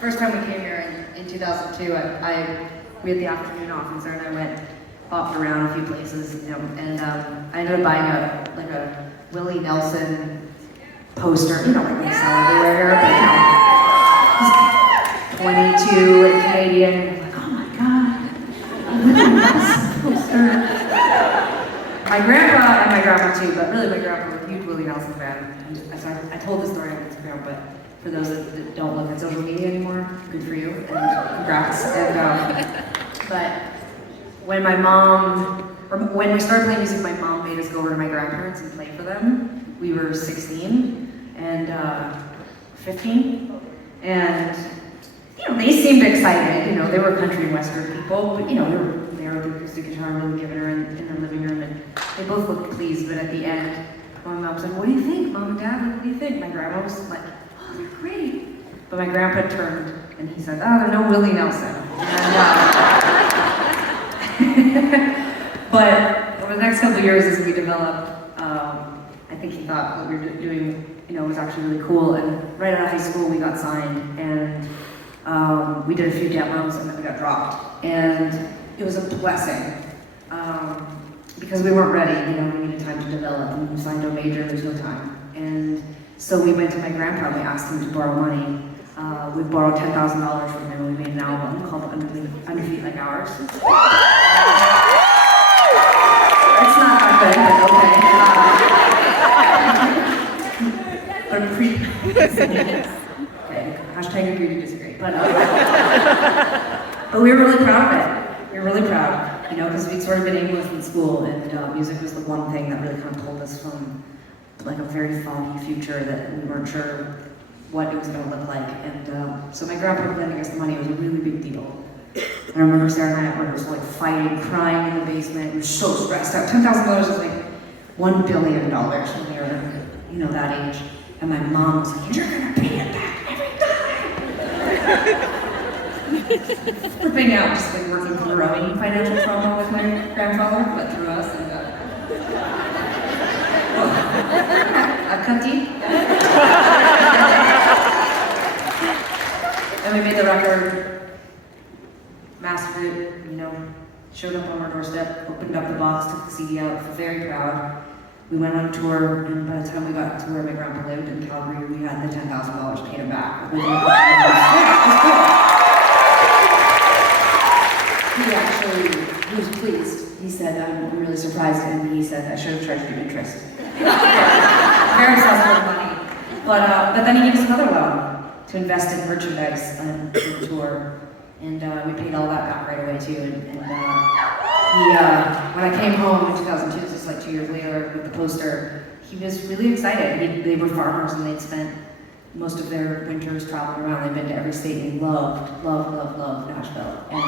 First time we came here in 2002, we had the afternoon off, and Sara and I went, bopped around a few places, you know, and I ended up buying a Willie Nelson poster, you know, like they sell everywhere, but you know, he's 22 and Canadian, and I'm like, oh my god, Willie Nelson poster. My grandpa and my grandma too, but really my grandpa was a huge Willie Nelson fan. I told this story on Instagram, but for those that don't look at social media anymore, good for you, and congrats. And, but when when we started playing music, my mom made us go over to my grandparents and play for them. We were 16 and 15, and you know, they seemed excited. You know, they were country and western people, but you know, they were there with the acoustic guitar, really giving her in their living room, and they both looked pleased. But at the end, my mom was like, "What do you think, Mom and Dad? What do you think?" My grandma was like, "Oh, they're great." But my grandpa turned and he said, "Oh, there's no Willie Nelson." But over the next couple of years, as we developed, I think he thought what we were doing, you know, was actually really cool. And right out of high school, we got signed, and we did a few demos, and then we got dropped. And it was a blessing because we weren't ready. You know, we needed time to develop. And when we signed to a major, there's no time. And so we went to my grandpa. We asked him to borrow money. We borrowed $10,000 from him, and we made an album called Under Feet Like Ours. It's not that good, but okay. Okay, hashtag agree to disagree. But we were really proud of it. We were really proud, you know, because we'd sort of been English in school, and music was the one thing that really kind of pulled us from like a very foggy future that we weren't sure what it was going to look like. And so my grandpa lending us the money was a really big deal. And I remember Sara and I at rehearsal, like fighting, crying in the basement. We were so stressed out. $10,000 was like $1 billion when we were, you know, that age. And my mom was like, "You're gonna pay it back every time." Flipping out, just like working through our own financial trauma with my grandfather, but through us. And a cookie. And we made the record. Mastered it, you know, showed up on our doorstep, opened up the box, took the CD out, very proud. We went on tour, and by the time we got to where my grandpa lived in Calgary, we had the $10,000 paid him back. He was pleased. He said, "I'm really surprised," and he said, "I should have charged you interest." Very obsessed with money. But then he gave us another loan to invest in merchandise and the tour. And we paid all that back right away too. And when I came home in 2002, this is like 2 years later, with the poster, he was really excited. They were farmers, and they'd spent most of their winters traveling around. They'd been to every state, and he loved Nashville. And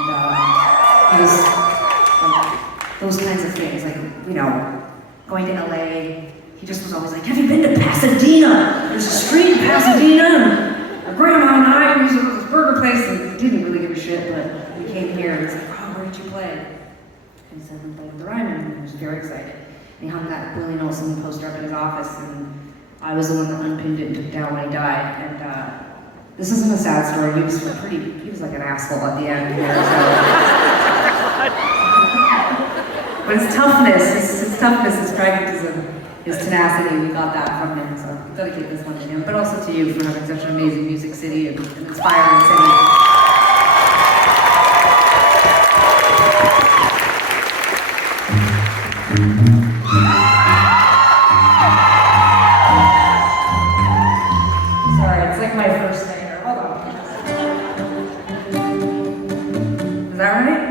it was like those kinds of things, like, you know, going to LA. He just was always like, "Have you been to Pasadena? There's a street in Pasadena." Our grandma and I used to go to this burger place, and he didn't really give a shit, but we came here, and he's like, "Oh, where did you play?" And he said, "We played with the Ryman," and he was very excited. And he hung that Willie Nelson poster up in his office, and I was the one that unpinned it and took it down when he died. And this isn't a sad story. He was like an asshole at the end here, so. But his toughness, his pragmatism, his tenacity, we got that from him, so I dedicate this one to him, but also to you for having such an amazing music city and an inspiring city. Sorry, it's like my first day here. Hold on. Is that right?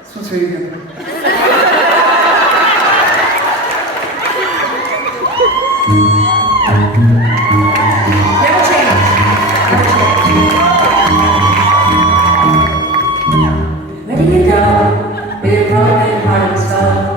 This one's for you, Grandpa. Never change. Where do you go with your broken heart and soul?